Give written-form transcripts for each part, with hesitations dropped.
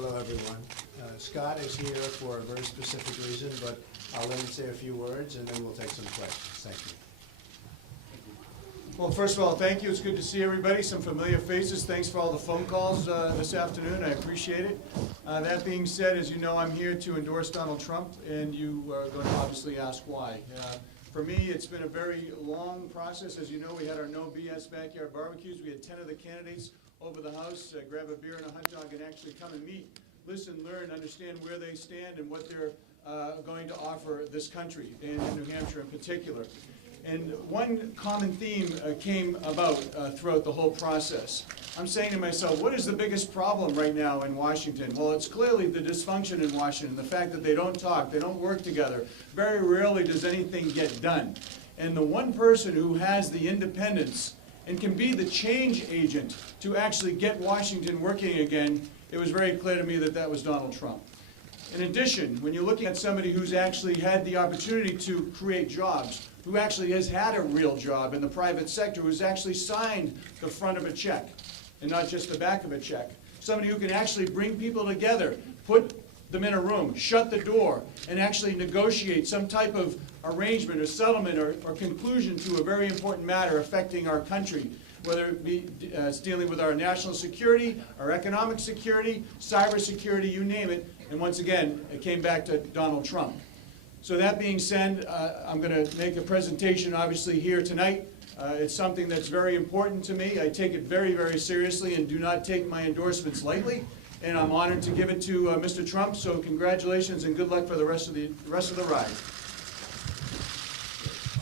Hello, everyone. Scott is here for a very specific reason, but I'll let him say a few words, and then we'll take some questions. Thank you. Well, first of all, thank you. It's good to see everybody, some familiar faces. Thanks for all the phone calls this afternoon. I appreciate it. That being said, as you know, I'm here to endorse Donald Trump, and you are going to obviously ask why. For me, it's been a very long process. As you know, we had our no BS backyard barbecues. We had 10 of the candidates over the house, grab a beer and a hot dog, and actually come and meet, listen, learn, understand where they stand and what they're going to offer this country, and in New Hampshire in particular. And one common theme came about throughout the whole process. I'm saying to myself, what is the biggest problem right now in Washington? Well, it's clearly the dysfunction in Washington, the fact that they don't talk, they don't work together. Very rarely does anything get done. And the one person who has the independence and can be the change agent to actually get Washington working again, it was very clear to me that that was Donald Trump. In addition, when you're looking at somebody who's actually had the opportunity to create jobs, who actually has had a real job in the private sector, who's actually signed the front of a check and not just the back of a check, somebody who can actually bring people together, put them in a room, shut the door, and actually negotiate some type of arrangement or settlement or conclusion to a very important matter affecting our country, whether it be dealing with our national security, our economic security, cyber security, you name it. And once again, it came back to Donald Trump. So that being said, I'm going to make a presentation obviously here tonight. It's something that's very important to me. I take it very, very seriously and do not take my endorsements lightly. And I'm honored to give it to Mr. Trump. So congratulations and good luck for the rest of the ride.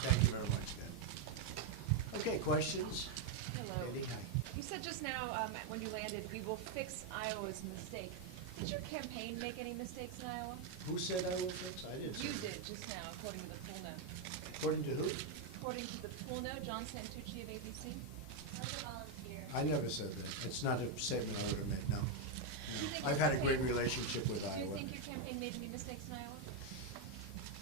Thank you very much, Ben. Okay, questions? Hello. Eddie, hi. You said just now, when you landed, we will fix Iowa's mistake. Did your campaign make any mistakes in Iowa? Who said I will fix? I didn't say You that. did, just now, according to the pool note. According to who? According to the pool note, John Santucci of ABC. I never said that. It's not a statement I would have made, no. Do you think I've your had a great campaign- relationship with Do you Iowa. think your campaign made any mistakes in Iowa?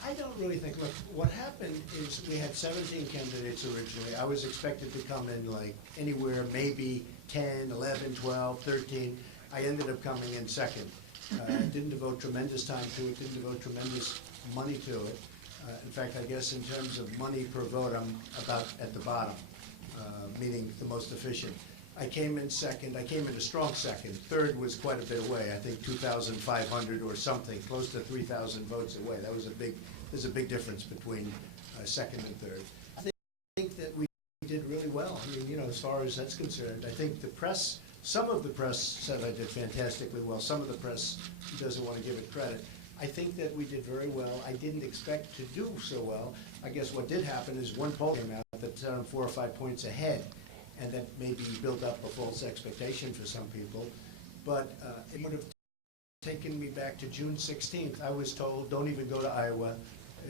I don't really think, look, what happened is we had 17 candidates originally. I was expected to come in like anywhere, maybe 10, 11, 12, 13. I ended up coming in second. Didn't devote tremendous time to it, didn't devote tremendous money to it. In fact, I guess in terms of money per vote, I'm about at the bottom, meaning the most efficient. I came in second. I came in a strong second. Third was quite a bit away. I think 2,500 or something, close to 3,000 votes away. That was there's a big difference between second and third. I think that we did really well. I mean, you know, as far as that's concerned, I think the press, some of the press said I did fantastically well. Some of the press doesn't want to give it credit. I think that we did very well. I didn't expect to do so well. I guess what did happen is one poll came out that said I'm 4 or 5 points ahead, and that maybe built up a false expectation for some people. But it would have taken me back to June 16th. I was told, don't even go to Iowa.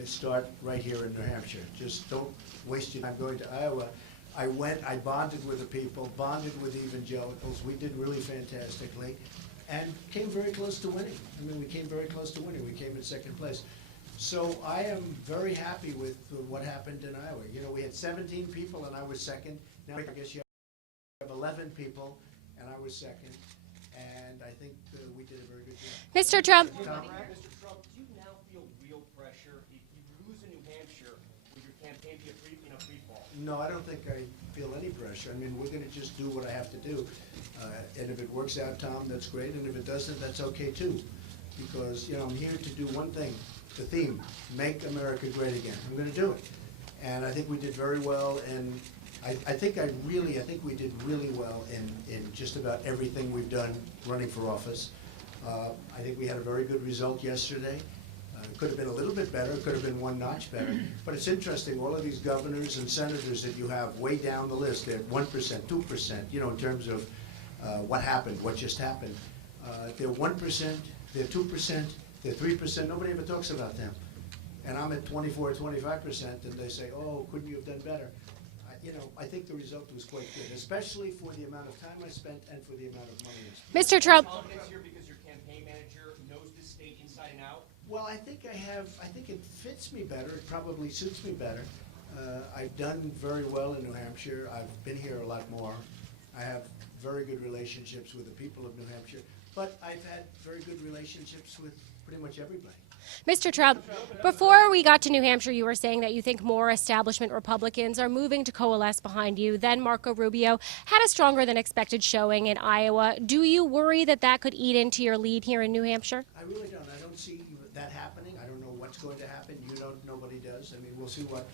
Start right here in New Hampshire. Just don't waste your time going to Iowa. I went, I bonded with the people, bonded with evangelicals. We did really fantastically and came very close to winning. I mean, we came very close to winning. We came in second place. So I am very happy with what happened in Iowa. You know, we had 17 people and I was second. Now I guess you have 11 people and I was second. And I think we did a very good job. Mr. Trump. Mr. Trump, do you now feel real pressure if you lose in New Hampshire with your campaign be in a free fall? No, I don't think I feel any pressure. I mean, we're going to just do what I have to do. And if it works out, Tom, that's great. And if it doesn't, that's okay too. Because, you know, I'm here to do one thing. The theme, make America great again. I'm going to do it. And I think we did very well. And I think we did really well in just about everything we've done running for office. I think we had a very good result yesterday. It could have been a little bit better, it could have been one notch better. But it's interesting, all of these governors and senators that you have way down the list, they're 1%, 2%, you know, in terms of what happened, what just happened. They're 1%, they're 2%, they're 3%, nobody ever talks about them. And I'm at 24, 25%, and they say, oh, couldn't you have done better? You know, I think the result was quite good, especially for the amount of time I spent and for the amount of money I spent. Mr. Trump. Confidence here because your campaign manager knows this state inside and out? Well, I think it fits me better. It probably suits me better. I've done very well in New Hampshire. I've been here a lot more. I have very good relationships with the people of New Hampshire, but I've had very good relationships with pretty much everybody. Mr. Trump, before we got to New Hampshire, you were saying that you think more establishment Republicans are moving to coalesce behind you. Then Marco Rubio had a stronger than expected showing in Iowa. Do you worry that that could eat into your lead here in New Hampshire? I really don't. I don't see that happening. I don't know what's going to happen. You don't. Nobody does. I mean, we'll see what.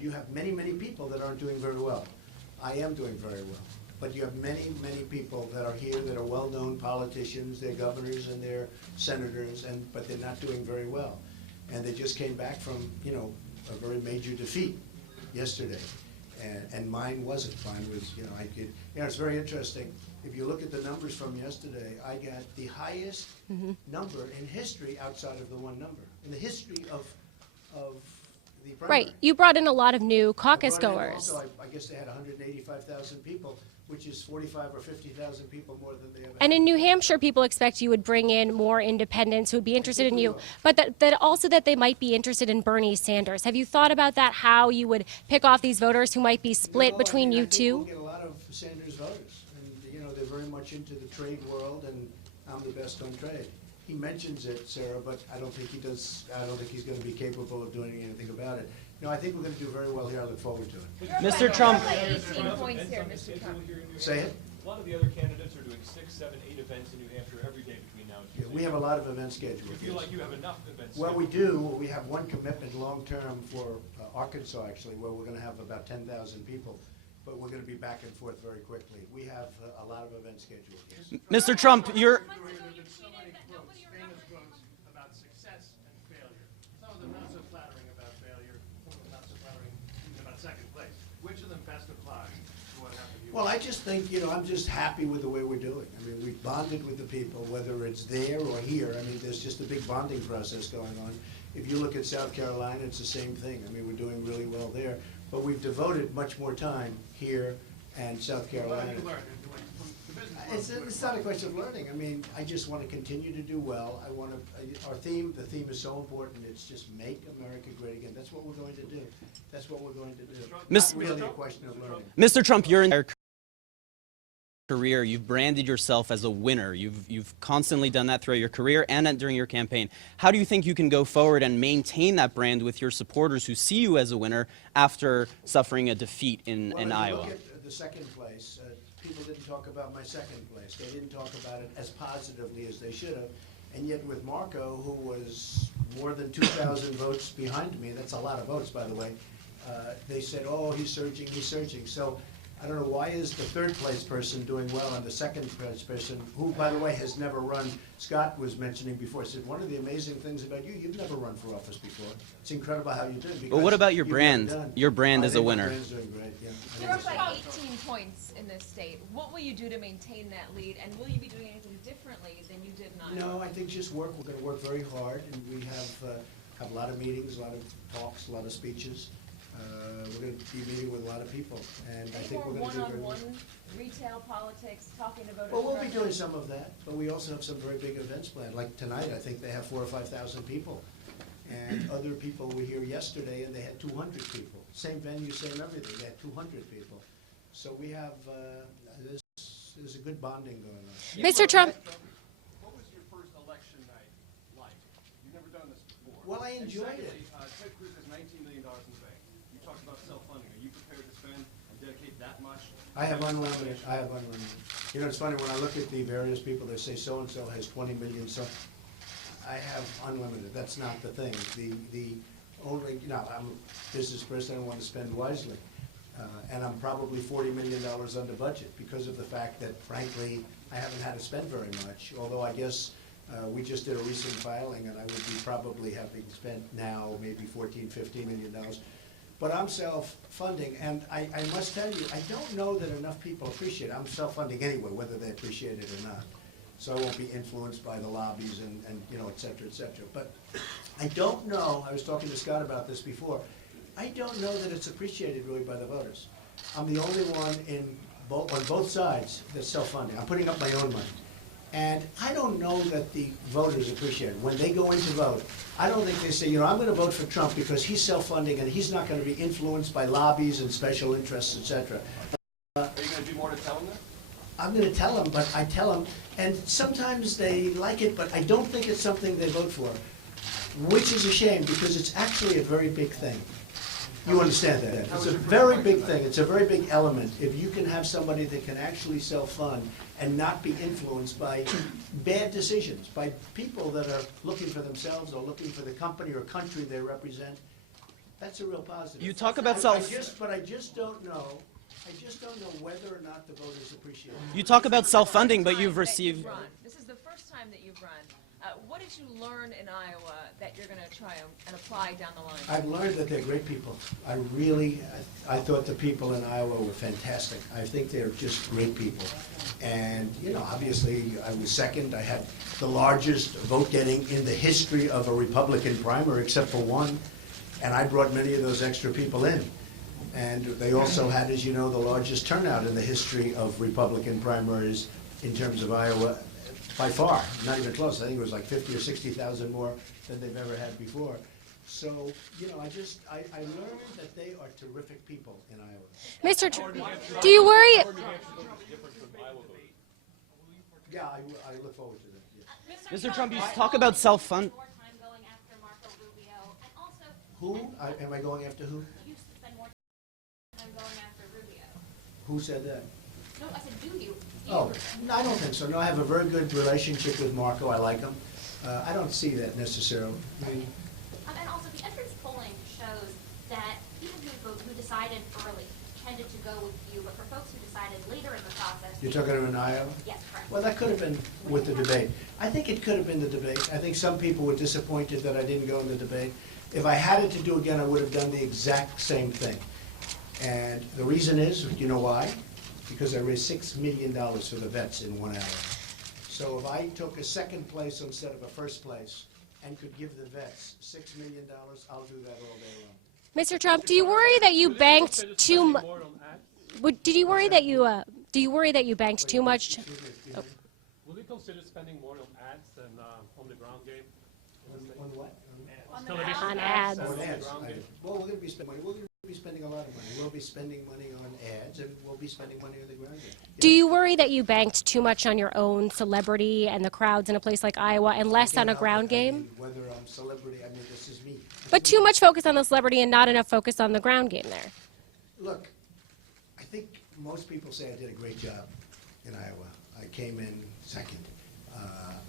You have many, many people that aren't doing very well. I am doing very well. But you have many, many people that are here that are well-known politicians, they're governors and they're senators, but they're not doing very well. And they just came back from, a very major defeat yesterday. And mine wasn't. Mine was, it's very interesting. If you look at the numbers from yesterday, I got the highest number in history outside of the one number, in the history of the primary. Right. You brought in a lot of new caucus I brought in goers. Also, I guess they had 185,000 people, which is 45 or 50,000 people more than they ever And had. in New Hampshire, people expect you would bring in more independents who would be interested in you, but that also that they might be interested in Bernie Sanders. Have you thought about that, how you would pick off these voters who might be split between you I think two? we'll get a lot of Sanders voters, and they're very much into the trade world, and I'm the best on trade. He mentions it, Sarah, but I don't think he does. I don't think he's going to be capable of doing anything about it. No, I think we're going to do very well here. I look forward to it. Mr. Trump. 18 points here, Mr. Trump. Say it. A lot of the other candidates are doing 6, 7, 8 events in New Hampshire every day between now and Yeah, Tuesday. we have a lot of events scheduled. Do you feel like you have enough events? Well, we do. We have one commitment long-term for Arkansas, actually, where we're going to have about 10,000 people, but we're going to be back and forth very quickly. We have a lot of events scheduled, yes. Mr. Trump, you're About success and failure. Some of them not so flattering about failure, some of them not so flattering about second place. Which of them best applies to what happened to you? Well, I just think, I'm just happy with the way we're doing. I mean, we've bonded with the people, whether it's there or here. I mean, there's just a big bonding process going on. If you look at South Carolina, it's the same thing. I mean, we're doing really well there. But we've devoted much more time here and South What Carolina. have you learned? From the business world? It's not a question of learning. I mean, I just want to continue to do well. The theme is so important. It's just make America great again. That's what we're going to do. That's what we're going to do. Miss- Not really a question of learning. Mr. Trump, your entire career, you've branded yourself as a winner. You've constantly done that throughout your career and during your campaign. How do you think you can go forward and maintain that brand with your supporters who see you as a winner after suffering a defeat in Well, if Iowa? you look at the second place, people didn't talk about my second place. They didn't talk about it as positively as they should have. And yet with Marco, who was more than 2,000 votes behind me, that's a lot of votes, by the way, they said, oh, he's surging, he's surging. So I don't know, why is the third place person doing well and the second place person, who, by the way, has never run, Scott was mentioning before, said, one of the amazing things about you, you've never run for office before. It's incredible how you did. But what because about your you've brand? never done. Your brand I as a think my winner. brand's doing great, yeah. I think You're up it's- by 18 points in this state. What will you do to maintain that lead, and will you be doing anything differently than you did in Iowa? No, I think just work. We're going to work very hard, and we have a lot of meetings, a lot of talks, a lot of speeches. We're going to be meeting with a lot of people, and I Any think more we're going to do very well. one-on-one retail politics, talking to voters? Well, we'll be directly? doing some of that, but we also have some very big events planned. Like tonight, I think they have 4,000 or 5,000 people. And other people were here yesterday, and they had 200 people. Same venue, same everything. They had 200 people. So we have, there's a good bonding going on. Mr. Trump, What was your first election night like? You've never done this before. Well, I And enjoyed it. secondly, Ted Cruz has $19 million in the bank. You talked about self-funding. Are you prepared to spend and dedicate that much? I have unlimited. It's funny, when I look at the various people, they say so-and-so has 20 million, so I have unlimited. That's not the thing. The only, I'm a business person, I want to spend wisely. And I'm probably $40 million under budget because of the fact that, frankly, I haven't had to spend very much, although I guess we just did a recent filing, and I would be probably having spent now maybe $14, $15 million. But I'm self-funding, and I must tell you, I don't know that enough people appreciate it. I'm self-funding anyway, whether they appreciate it or not. So I won't be influenced by the lobbies and et cetera, et cetera. But I don't know, I was talking to Scott about this before, I don't know that it's appreciated really by the voters. I'm the only one on both sides that's self-funding. I'm putting up my own money. And I don't know that the voters appreciate it. When they go in to vote, I don't think they say, I'm going to vote for Trump because he's self-funding and he's not going to be influenced by lobbies and special interests, et cetera. Are you gonna do more to tell them that? I'm gonna tell them, but I tell them, and sometimes they like it, but I don't think it's something they vote for, which is a shame, because it's actually a very big thing. You understand that? It's a very big thing. It's a very big element. If you can have somebody that can actually self-fund and not be influenced by bad decisions, by people that are looking for themselves or looking for the company or country they represent, that's a real positive. You talk about But I just don't know whether or not the voters appreciate it. You talk about self-funding, but you've That received. run. This is the first time that you've run. What did you learn in Iowa that you're going to try and apply down the line? I've learned that they're great people. I thought the people in Iowa were fantastic. I think they're just great people. And, you know, obviously, I was second. I had the largest vote getting in the history of a Republican primary, except for one. And I brought many of those extra people in. And they also had, as you know, the largest turnout in the history of Republican primaries in terms of Iowa, by far, not even close. I think it was like 50 or 60,000 more than they've ever had before. So, you know, I learned that they are terrific people in Iowa. Mr. Do you worry? Yeah, I look forward to that, yes. Mr. Trump, you talk about self-fund. More time going after Marco Rubio, and also Who? Am I going after who? you spend more time going after Rubio. Who said that? No, I said, do you? Oh, no, I don't think so. No, I have a very good relationship with Marco. I like him. I don't see that necessarily. I mean, And also, the entrance polling shows that people who decided early tended to go with you, but for folks who decided later in the process. you're talking about in Iowa? Yes, correct. Well, that could have been with the debate. I think it could have been the debate. I think some people were disappointed that I didn't go in the debate. If I had it to do again, I would have done the exact same thing. And the reason is, you know why? Because I raised $6 million for the vets in 1 hour. So if I took a second place instead of a first place and could give the vets $6 million, I'll do that all day long. Mr. Trump, do you worry that you banked too much? Did you worry that you do you worry that you banked too much? Will you consider spending more on ads than on the ground game? On what? On ads. On ads. Well, we're going to be spending money. We're going to be spending a lot of money. We'll be spending money on ads, and we'll be spending money on the ground game. Do you worry that you banked too much on your own celebrity and the crowds in a place like Iowa and less on a ground game? Whether I'm celebrity, I mean, this is me. But too much focus on the celebrity and not enough focus on the ground game there. Look, I think most people say I did a great job in Iowa. I came in second.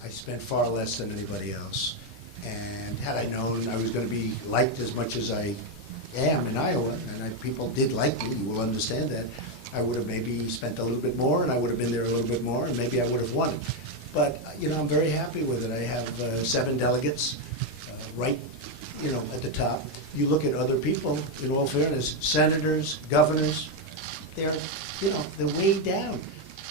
I spent far less than anybody else. And had I known I was going to be liked as much as I am in Iowa, and people did like me, you will understand that, I would have maybe spent a little bit more, and I would have been there a little bit more, and maybe I would have won. But, you know, I'm very happy with it. I have 7 delegates, right, you know, at the top. You look at other people, in all fairness, senators, governors, they're, you know, they're way down.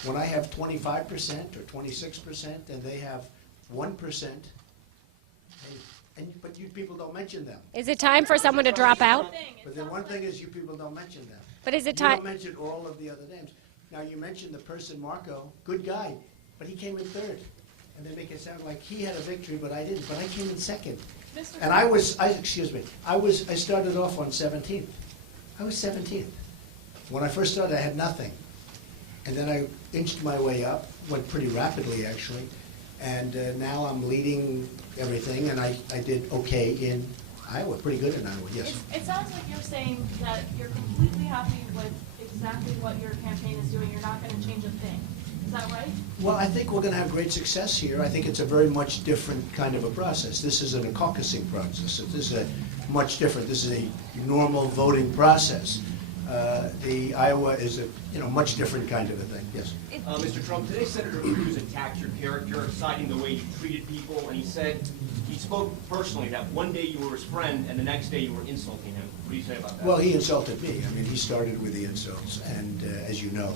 When I have 25% or 26% and they have 1%, but you people don't mention them. Is it time for someone to drop out? But the one thing is you people don't mention them. But is it You time? don't mention all of the other names. Now, you mentioned the person, Marco, good guy, but he came in third. And they make it sound like he had a victory, but I didn't. But I came in second. And I started off on 17th. I was 17th. When I first started, I had nothing. And then I inched my way up, went pretty rapidly, actually. And now I'm leading everything, and I did okay in Iowa, pretty good in Iowa, yes. It sounds like you're saying that you're completely happy with exactly what your campaign is doing. You're not going to change a thing. Is that right? Well, I think we're going to have great success here. I think it's a very much different kind of a process. This isn't a caucusing process. This is a much different. This is a normal voting process. The Iowa is a much different kind of a thing. Yes. Mr. Trump, today Senator Cruz attacked your character, citing the way you treated people, and he spoke personally that one day you were his friend and the next day you were insulting him. What do you say about that? Well, he insulted me. I mean, he started with the insults, and as you know,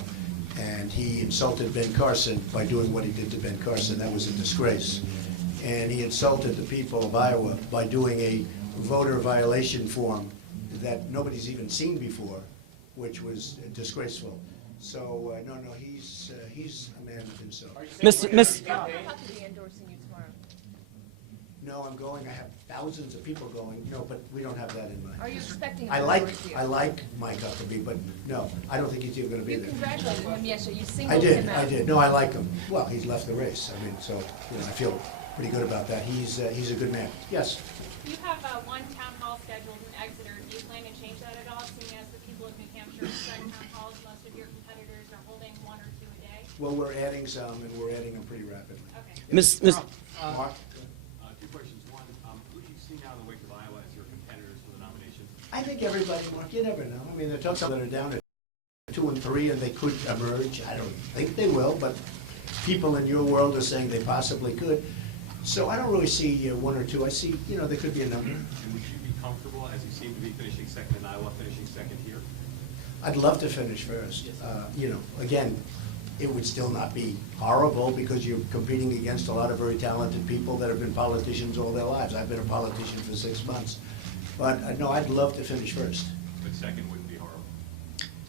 and he insulted Ben Carson by doing what he did to Ben Carson. That was a disgrace. And he insulted the people of Iowa by doing a voter violation form that nobody's even seen before, which was disgraceful. So, no, he's a man of himself. Miss. How could be endorsing you tomorrow? no, I'm going, I have thousands of people going, no, but we don't have that in mind. Are you expecting? I him like, to work here? I like Mike Huckabee, but no, I don't think he's even gonna be You there. congratulated him yesterday, you I singled him did, out. I did. No, I like him. Well, he's left the race. I mean, so, you know, I feel pretty good about that. He's a good man. Yes? You have one town hall scheduled in Exeter. Do you plan to change that at all, seeing as the people of New Hampshire expect town halls? Most of your competitors are holding 1 or 2 a day. Well, we're adding some, and we're adding them pretty rapidly. Okay. Miss, Mark? Two questions. One, who do you see now in the wake of Iowa as your competitors for the nomination? I think everybody, Mark, you never know. I mean, there are some that are down at 2 and 3, and they could emerge. I don't think they will, but people in your world are saying they possibly could. So I don't really see 1 or 2. I see, you know, there could be a number. And would you be comfortable, as you seem to be finishing second in Iowa, finishing second here? I'd love to finish first. You know, again, it would still not be horrible because you're competing against a lot of very talented people that have been politicians all their lives. I've been a politician for 6 months. But no, I'd love to finish first. But second wouldn't be horrible.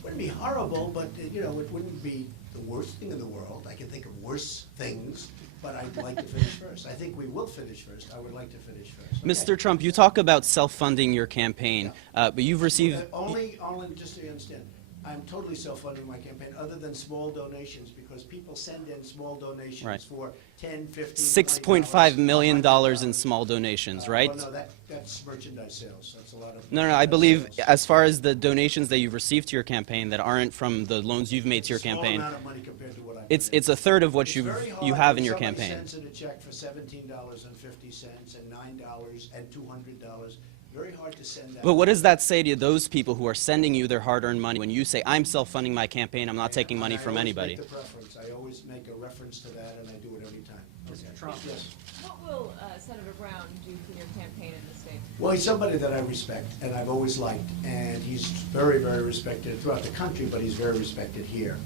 Wouldn't be horrible, but you know, it wouldn't be the worst thing in the world. I can think of worse things, but I'd like to finish first. I think we will finish first. I would like to finish first. Okay. Mr. Trump, you talk about self-funding your campaign, but you've received... Only, just so you understand, I'm totally self-funding my campaign, other than small donations, because people send in small donations Right. for 10, 15, $6.5 million $100. in small donations, right? Well, no, that's merchandise sales. That's a lot of. No, I believe as far as the donations that you've received to your campaign that aren't from the loans you've made to your campaign, Small amount of money compared to what I. it's a third of what It's you very hard have when in your somebody campaign. sends in a check for $17.50 and $9 and $200. Very hard to send that. But what does that say to those people who are sending you their hard-earned money when you say, I'm self-funding my campaign, I'm not taking money from anybody? I always make the preference. I always make a reference to that, and I do it every time. Mr. Trump. Yes. What will Senator Brown do for your campaign in the state? Well, he's somebody that I respect, and I've always liked, and he's very, very respected throughout the country, but he's very respected here.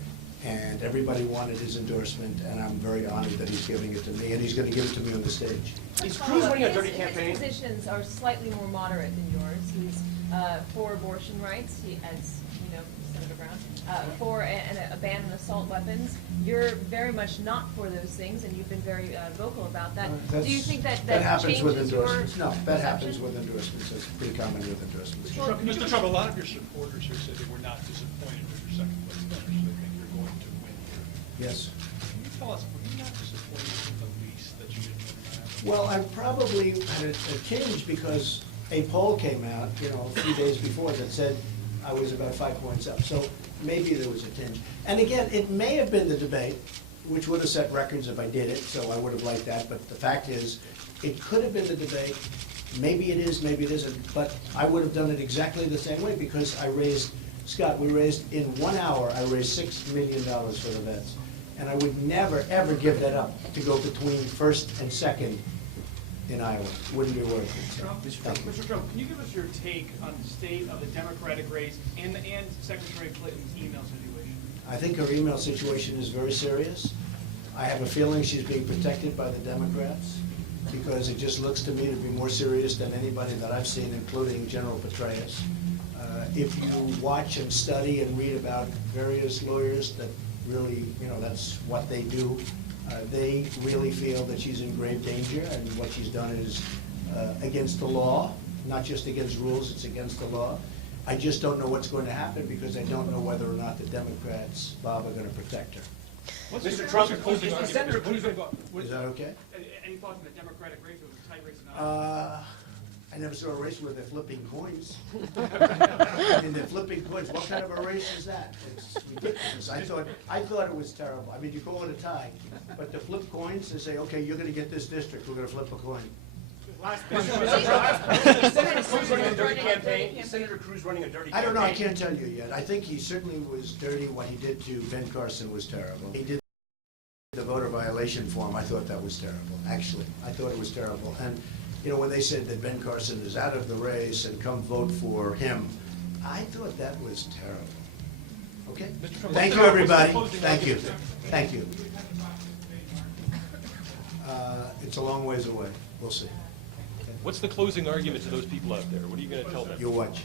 And everybody wanted his endorsement, and I'm very honored that he's giving it to me, and he's going to give it to me on the stage. Is Cruz running a dirty campaign? His positions are slightly more moderate than yours. He's for abortion rights, as you know, Senator Brown, for a ban on assault weapons. You're very much not for those things, and you've been very vocal about that. Do you think that happens with changes your endorsements? No, that happens perception? with endorsements. It's pretty common with endorsements. Mr. Trump, a lot of your supporters here said they were not disappointed with your second place finish. They think you're going to win here. Yes. Can you tell us, were you not disappointed in the least that you didn't win? Well, I probably had a tinge because a poll came out, you know, a few days before that said I was about 5 points up. So maybe there was a tinge. And again, it may have been the debate, which would have set records if I did it, so I would have liked that. But the fact is, it could have been the debate. Maybe it is, maybe it isn't. But I would have done it exactly the same way because I raised, Scott, we raised, in 1 hour, I raised $6 million for the vets. And I would never, ever give that up to go between first and second in Iowa. Wouldn't be worth it. Mr. Trump, can you give us your take on the state of the Democratic race and Secretary Clinton's email situation? I think her email situation is very serious. I have a feeling she's being protected by the Democrats because it just looks to me to be more serious than anybody that I've seen, including General Petraeus. If you watch and study and read about various lawyers that really, you know, that's what they do, they really feel that she's in grave danger, and what she's done is against the law, not just against rules, it's against the law. I just don't know what's going to happen because I don't know whether or not the Democrats, Bob, are going to protect her. Mr. Trump, is Senator Cruz Is that okay? Any thoughts on the Democratic race? It was a tight race in Iowa. I never saw a race where they're flipping coins. I mean, they're flipping coins. What kind of a race is that? It's ridiculous. I thought it was terrible. I mean, you call it a tie, but to flip coins and say, okay, you're going to get this district, we're going to flip a coin. Senator Cruz running a dirty campaign? Is Senator Cruz running a dirty campaign? I don't know. I can't tell you yet. I think he certainly was dirty. What he did to Ben Carson was terrible. He did the voter violation form. I thought that was terrible. Actually, I thought it was terrible. And you know, when they said that Ben Carson is out of the race and come vote for him, I thought that was terrible. Okay? Thank you, everybody. Thank you. Thank you. It's a long ways away. We'll see. What's the closing argument to those people out there? What are you going to tell them? You'll watch.